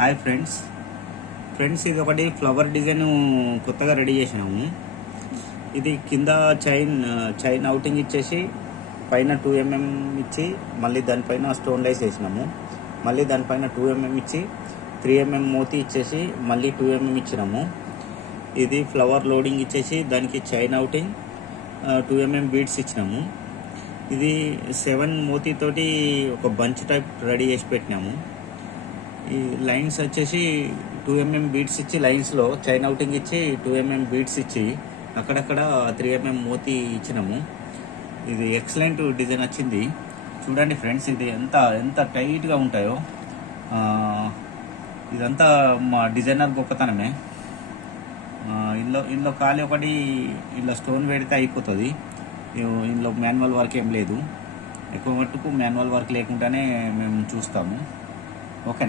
Hi friends ఇది ఒకటి flower design కొత్తగా రెడీ చేసినాము. ఇది కింద చైన్ అవుటింగ్ ఇచ్చేసి పైన 2mm ఇచ్చి మళ్ళీ దానిపైన స్టోన్ లైస్ వేసినాము. మళ్ళీ దానిపైన 2mm ఇచ్చి 3mm మోతీ ఇచ్చేసి మళ్ళీ 2mm ఇచ్చినాము. ఇది ఫ్లవర్ లోడింగ్ ఇచ్చేసి దానికి చైన్ అవుటింగ్ 2mm బీడ్స్ ఇచ్చినాము. ఇది 7 మోతీతోటి ఒక బంచ్ టైప్ రెడీ చేసి పెట్టినాము. ఈ లైన్స్ వచ్చేసి 2mm బీడ్స్ ఇచ్చి లైన్స్లో చైన్ అవుటింగ్ ఇచ్చి 2mm బీడ్స్ ఇచ్చి అక్కడక్కడ 3mm మోతీ ఇచ్చినాము. ఇది ఎక్సలెంట్ డిజైన్ వచ్చింది. చూడండి ఫ్రెండ్స్, ఇది ఎంత టైట్గా ఉంటాయో. ఇదంతా మా డిజైనర్ గొప్పతనమే. ఇందులో ఖాళీ ఒకటి ఇలా స్టోన్ పెడితే అయిపోతుంది. ఇందులో మాన్యువల్ వర్క్ ఏం లేదు. ఎక్కువ మట్టుకు మాన్యువల్ వర్క్ లేకుండానే మేము చూస్తాము. ఓకే.